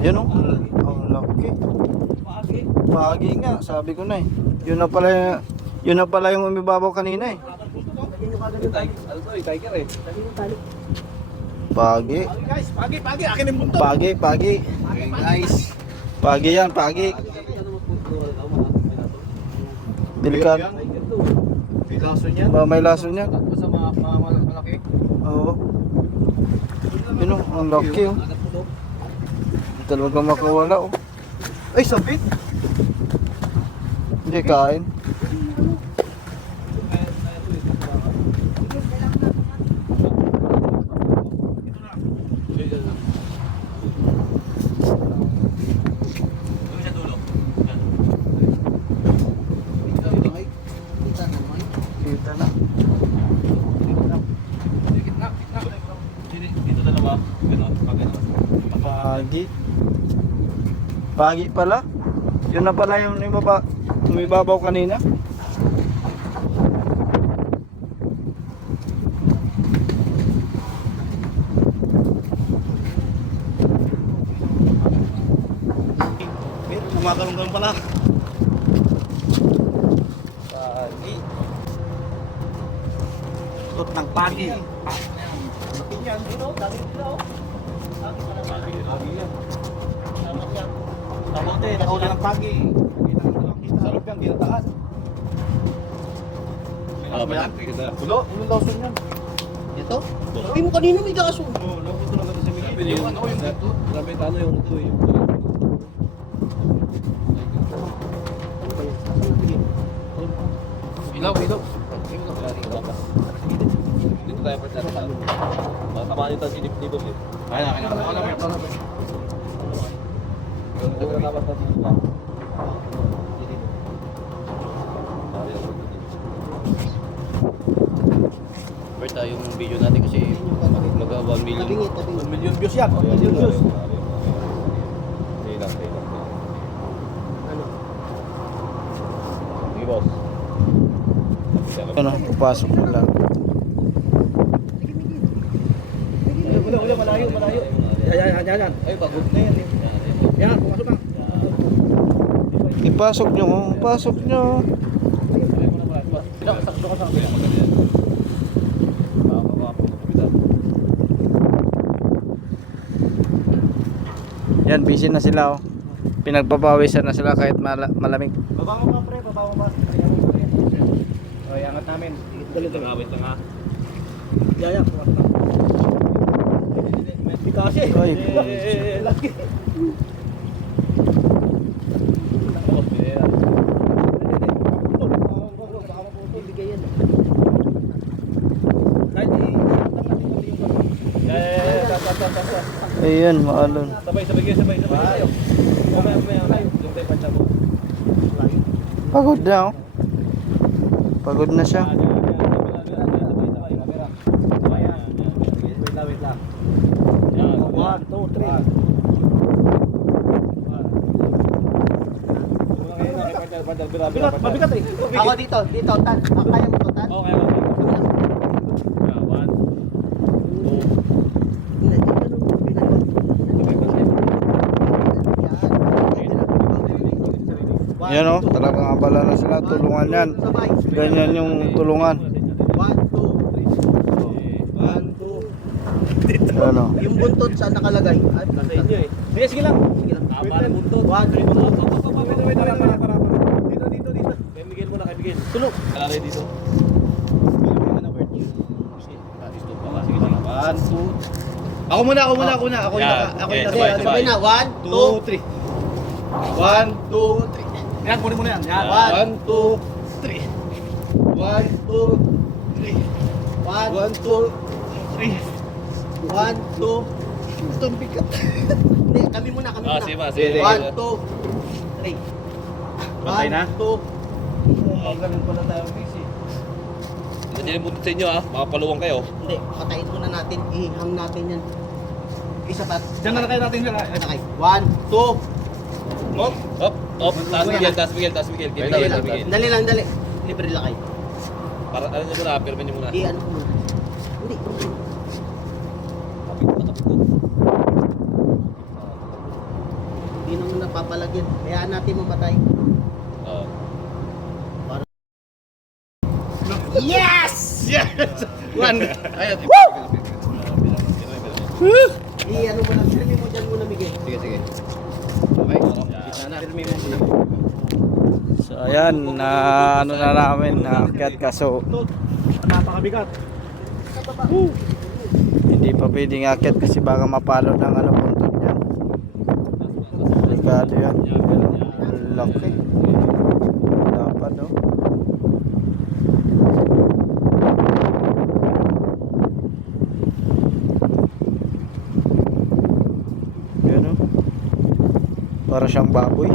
Yan o. Ang laki. Pagi nga, sabi ko na eh. Yun na pala yung umibabaw kanina eh. Tiger eh. Pagi. Guys, pagi. Akin yung buntot. Pagi. Okay, guys. Pagi yan, pagi. Delikado. May laso niya. May laso niya. Sa mga malaki. Oo. Yun o, ang laki oh. Hindi talaga makawala oh. Ay, sabit. Hindi kain. Kita na. Dito dalawa. Ganon. Pagi. Pagi pala. Yun na pala yung umibabaw kanina. Kumakalong pala. Pagi. Tot ng pagi. Yan, dito, dali dito. Pagi yan. Tabote, nakaula ng pagi. Sa loob yan, ginataas. Alam yan? Ulo, ulong lawson yan. Ito? Sabi mo kanina may daso. Oo, nabuto lang ito sa Miguel. Yung ano yung dito? Grabe tano yung ito eh. Ilaw. Dito tayo per sa tamaan ito si Dibos eh. Ay, ako na may plano. Tapos na dito pa. Berta yung video natin kasi mag 1 million. 1 million views yan. 1 million views. Lang. Ano? Sige boss. Ano, papasok na lang. Ulo, malayo. Yan. Ay, pagod na yan eh. Yan, pumasok ka. Ipasok nyo, pasok nyo. Sakto ka sa Yan, busy na sila oh. Pinagpapawisan na sila kahit malamig. Baba mo pa pre, baba mo pa. Ay, angat namin. Dali lang awit lang ha. Yaya, pumasok ka. Hindi kasi. Ay, laki. ayun, maalon. Sabay tayo. Mamaya. Yung tayo pancha mo. Pagod na oh. Pagod na siya. Wait lang. 1, 2, 3. Mabigat eh. Ako dito, Tan. Kaya mo to, Tan? Okay. 1, 2. Yan oh, talagang abala na sila. Tulungan yan. Ganyan yung tulungan. 1, 2. 1, 2. Ano? Yung buntot saan nakalagay? Nasa inyo eh. Sige lang. Tama na buntot. 1, 2. Dito. Kay Miguel muna, kay Miguel. Tulog. Alalay dito. Sige. 1, 2. Ako muna. Ako yung Sabay na, 1, 2, 3. 1, 2, 3. Yan, kunin mo na yan. 1, 2, 3. 1, 2, 3. 1, 2, 3. 1, 2. Ito ang bigat. Hindi, kami muna. Sige. 1, 2, 3. Bantay na? 1, 2. Ganun pala tayo busy. Hindi yung buntot sa inyo ha. Makapaluwang kayo. Hindi, patayin muna natin. Ihang natin yan. Isa pa. Diyan na kayo natin dyan. Nakay. 1, 2. Up. Taas Miguel. Dali lang. Libre lang kayo. Para ano nyo muna, pirmin nyo muna. Ano ko muna. Hindi. papalagyan. Hayaan natin mamatay. Oh. Yes! Yes! One! Ayun. Ano mo lang, firme mo dyan muna, Miguel. Sige, sige. Okay. Kita na. Firme mo muna. So ayan, na ano na namin, naakyat kaso Napakabigat. hindi pa pwedeng akyat kasi baka mapalo ng ano puntot niyan. Delikado yan. Laki. Dapat oh. Yan oh. Para siyang baboy.